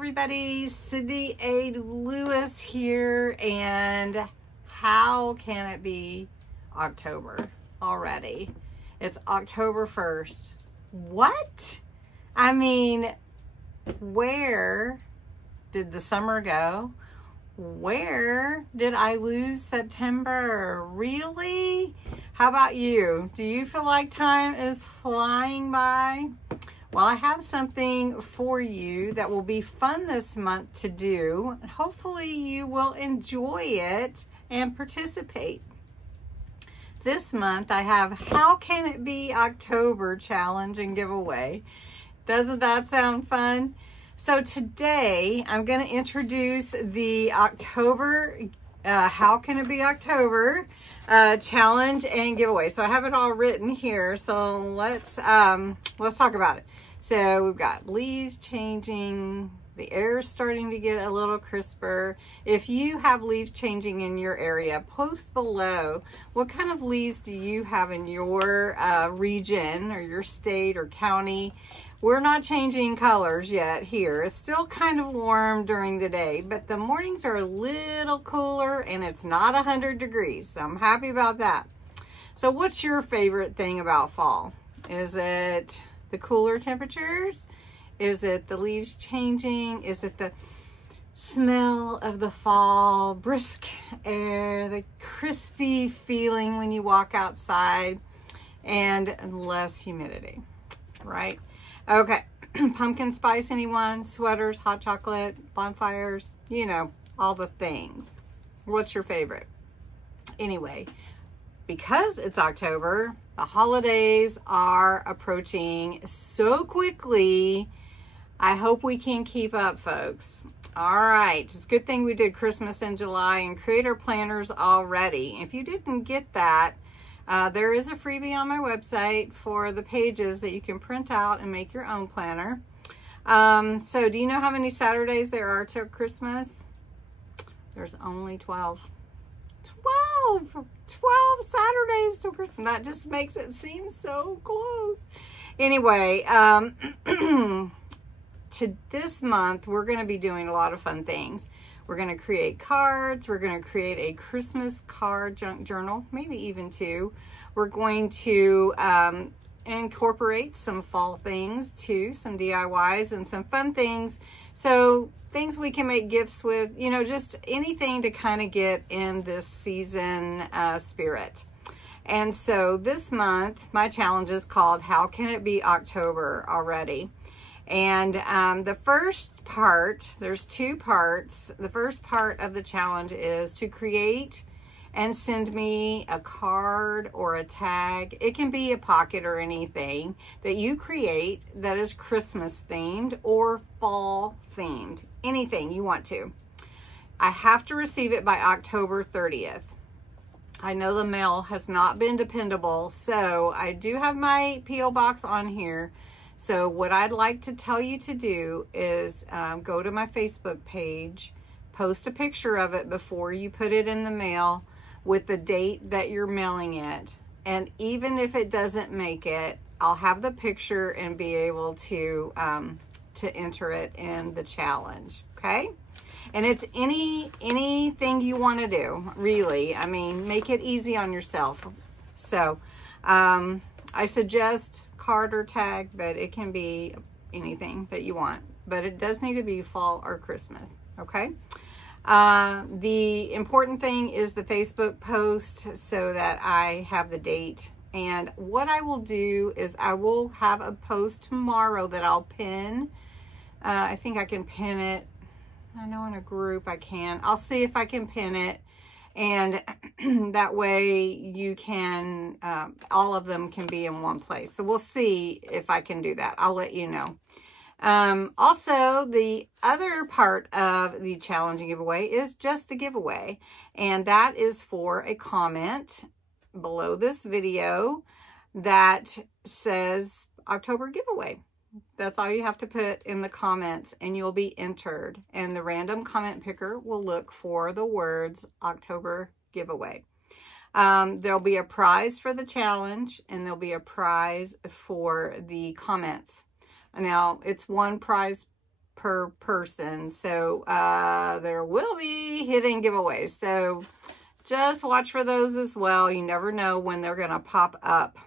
everybody, CindyALewis here, and how can it be October already? It's October 1st. What? I mean, where did the summer go? Where did I lose September? Really? How about you? Do you feel like time is flying by? Well, I have something for you that will be fun this month to do. Hopefully you will enjoy it and participate. This month I have How Can It Be October challenge and giveaway. Doesn't that sound fun? So today I'm going to introduce the October How Can It Be October challenge and giveaway. So I have it all written here. So let's talk about it. So we've got leaves changing, the air is starting to get a little crisper. If you have leaves changing in your area, post below what kind of leaves do you have in your region or your state or county. We're not changing colors yet here. It's still kind of warm during the day, but the mornings are a little cooler and it's not 100 degrees. So I'm happy about that. So what's your favorite thing about fall? Is it the cooler temperatures? Is it the leaves changing? Is it the smell of the fall, brisk air, the crispy feeling when you walk outside, and less humidity, right? Okay, pumpkin spice, anyone? Sweaters, hot chocolate, bonfires, you know, all the things. What's your favorite? Anyway, because it's October, the holidays are approaching so quickly. I hope we can keep up, folks. All right, it's a good thing we did Christmas in July and creator planners already. If you didn't get that, there is a freebie on my website for the pages that you can print out and make your own planner. So do you know how many Saturdays there are till Christmas? There's only 12. 12 Saturdays till Christmas. That just makes it seem so close. Anyway, to this month, we're going to be doing a lot of fun things. We're going to create cards. We're going to create a Christmas card junk journal, maybe even two. We're going to incorporate some fall things too, some DIYs and some fun things. So things we can make gifts with, you know, just anything to kind of get in this season spirit. And so this month, my challenge is called How Can It Be October already? And the first part, there's two parts. The first part of the challenge is to create and send me a card or a tag. It can be a pocket or anything that you create that is Christmas themed or fall themed, anything you want to. I have to receive it by October 30th. I know the mail has not been dependable, so I do have my P.O. box on here. So what I'd like to tell you to do is go to my Facebook page, post a picture of it before you put it in the mail with the date that you're mailing it. And even if it doesn't make it, I'll have the picture and be able to enter it in the challenge, okay? And it's anything you want to do, really. I mean, make it easy on yourself. So I suggest card or tag, but it can be anything that you want, but it does need to be fall or Christmas, okay? The important thing is the Facebook post so that I have the date. And what I will do is I will have a post tomorrow that I'll pin. I think I can pin it. I know in a group I can. I'll see if I can pin it. And that way you can, all of them can be in one place. So we'll see if I can do that. I'll let you know. Also, the other part of the challenge and giveaway is just the giveaway. And that is for a comment below this video that says October giveaway. That's all you have to put in the comments and you'll be entered. And the random comment picker will look for the words October giveaway. There'll be a prize for the challenge and there'll be a prize for the comments. Now, it's one prize per person. So there will be hidden giveaways. So just watch for those as well. You never know when they're going to pop up.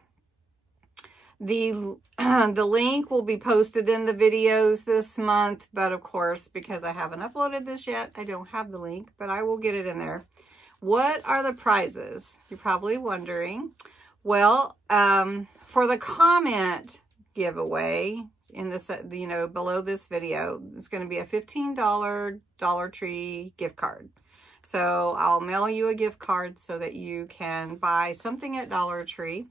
The link will be posted in the videos this month, but of course, because I haven't uploaded this yet, I don't have the link, but I will get it in there. What are the prizes? You're probably wondering. Well, for the comment giveaway in this, below this video, it's going to be a $15 Dollar Tree gift card. So I'll mail you a gift card so that you can buy something at Dollar Tree.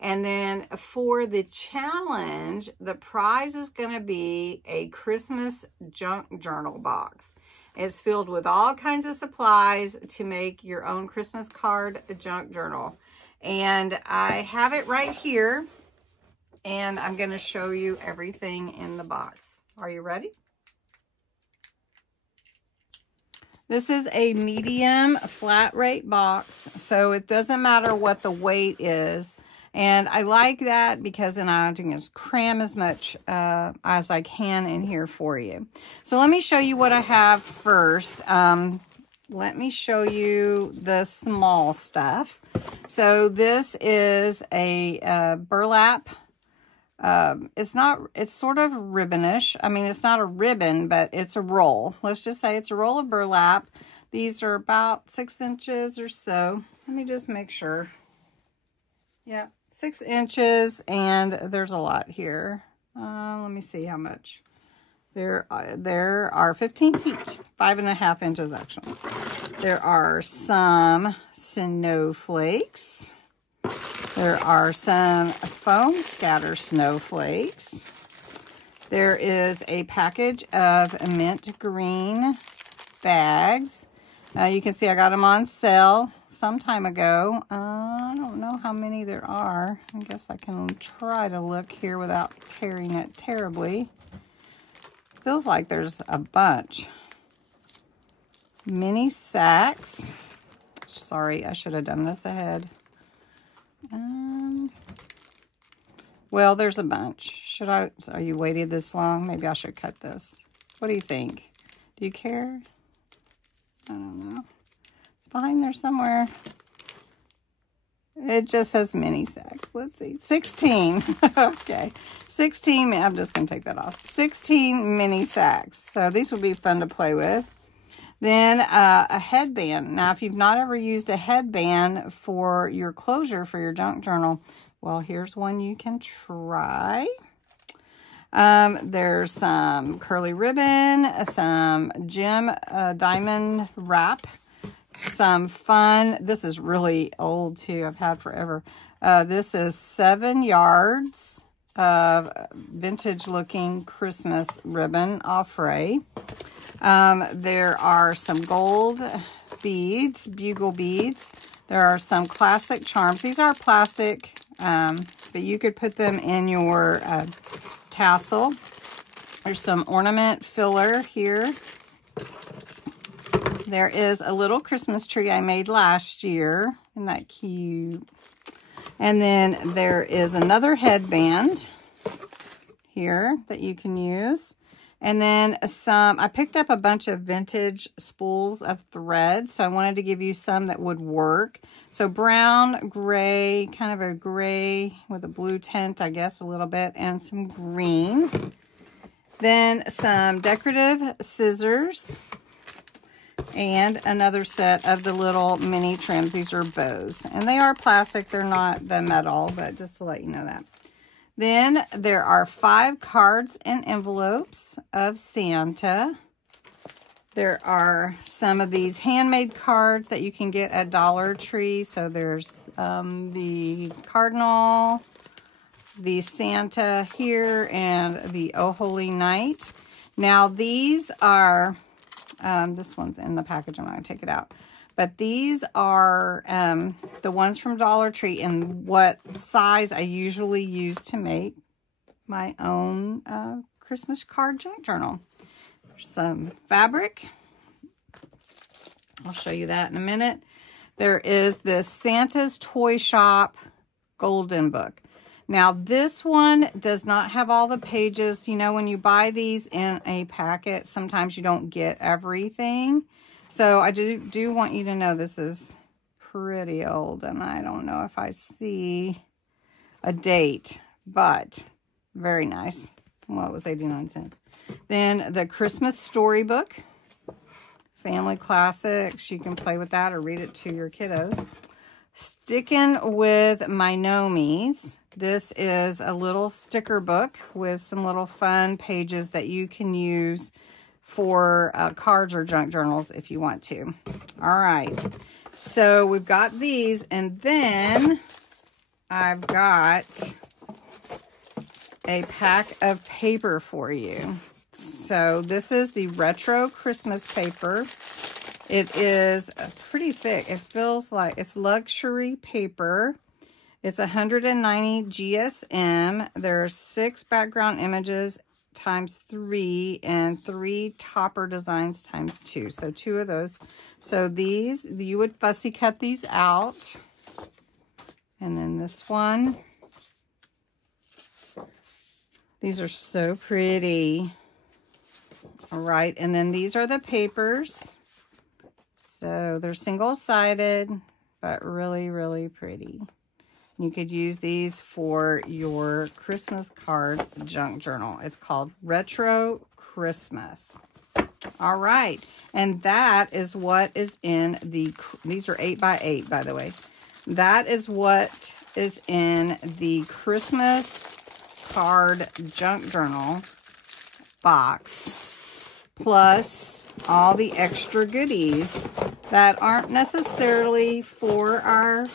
And then for the challenge, the prize is going to be a Christmas junk journal box. It's filled with all kinds of supplies to make your own Christmas card junk journal. And I have it right here. And I'm going to show you everything in the box. Are you ready? This is a medium flat rate box, so it doesn't matter what the weight is. And I like that because then I can just cram as much as I can in here for you. So let me show you what I have first. Let me show you the small stuff. So this is a burlap. It's sort of ribbonish. I mean, it's not a ribbon, but it's a roll. Let's just say it's a roll of burlap. These are about 6 inches or so. Let me just make sure. Yeah, 6 inches, and there's a lot here. Let me see how much. There are 15 feet, 5.5 inches actually. There are some snowflakes. There are some foam scatter snowflakes. There is a package of mint green bags. You can see I got them on sale some time ago. I don't know how many there are. I guess I can try to look here without tearing it terribly. Feels like there's a bunch. Mini sacks. Sorry, I should have done this ahead. Well, there's a bunch. Are you waited this long? Maybe I should cut this. What do you think? Do you care? I don't know. It's behind there somewhere. It just says mini sacks. Let's see. 16. Okay. 16. I'm just going to take that off. 16 mini sacks. So these will be fun to play with. Then a headband. Now, if you've not ever used a headband for your closure for your junk journal, well, here's one you can try. There's some curly ribbon, some gem diamond wrap, some fun. This is really old too. I've had forever. This is 7 yards of vintage looking Christmas ribbon affray. There are some gold beads, bugle beads. There are some classic charms. These are plastic, but you could put them in your tassel. There's some ornament filler here. There is a little Christmas tree I made last year. Isn't that cute? And then there is another headband here that you can use. And then I picked up a bunch of vintage spools of thread. So I wanted to give you some that would work. So brown, gray, kind of a gray with a blue tint, I guess, a little bit, and some green. Then some decorative scissors. And another set of the little mini trims. These are bows. And they are plastic. They're not the metal, but just to let you know that. Then there are 5 cards and envelopes of Santa. There are some of these handmade cards that you can get at Dollar Tree. So there's the Cardinal, the Santa here, and the Oh Holy Night. Now these are, this one's in the package. I'm not going to take it out. But these are the ones from Dollar Tree and what size I usually use to make my own Christmas card junk journal. There's some fabric. I'll show you that in a minute. There is this Santa's Toy Shop Golden Book. Now this one does not have all the pages. You know, when you buy these in a packet, sometimes you don't get everything. So I do want you to know this is pretty old, and I don't know if I see a date, but very nice. Well, it was 89 cents. Then the Christmas Storybook, family classics. You can play with that or read it to your kiddos. Sticking with My Nomies. This is a little sticker book with some little fun pages that you can use for cards or junk journals if you want to. All right. So we've got these, and then I've got a pack of paper for you. So this is the retro Christmas paper. It is pretty thick. It feels like it's luxury paper. It's 190 GSM. There's 6 background images times 3 and 3 topper designs times 2. So 2 of those. So these, you would fussy cut these out. And then this one. These are so pretty. All right. And then these are the papers. So they're single-sided, but really, really pretty. You could use these for your Christmas card junk journal. It's called Retro Christmas. All right. And that is what is in the, these are 8x8, by the way. That is what is in the Christmas card junk journal box, plus all the extra goodies that aren't necessarily for our,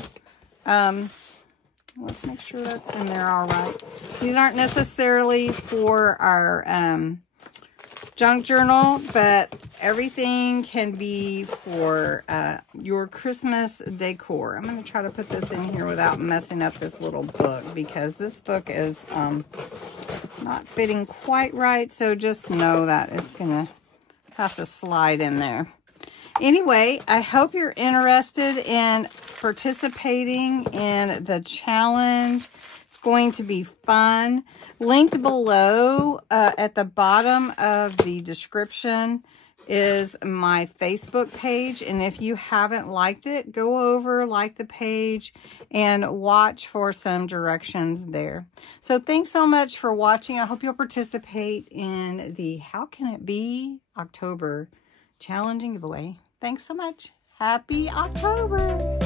let's make sure that's in there all right. These aren't necessarily for our junk journal, but everything can be for your Christmas decor. I'm going to try to put this in here without messing up this little book, because this book is not fitting quite right, so just know that it's going to have to slide in there. Anyway, I hope you're interested in participating in the challenge. It's going to be fun. Linked below at the bottom of the description is my Facebook page. And if you haven't liked it, go over, like the page, and watch for some directions there. So thanks so much for watching. I hope you'll participate in the How Can It Be October challenge and giveaway. Thanks so much. Happy October.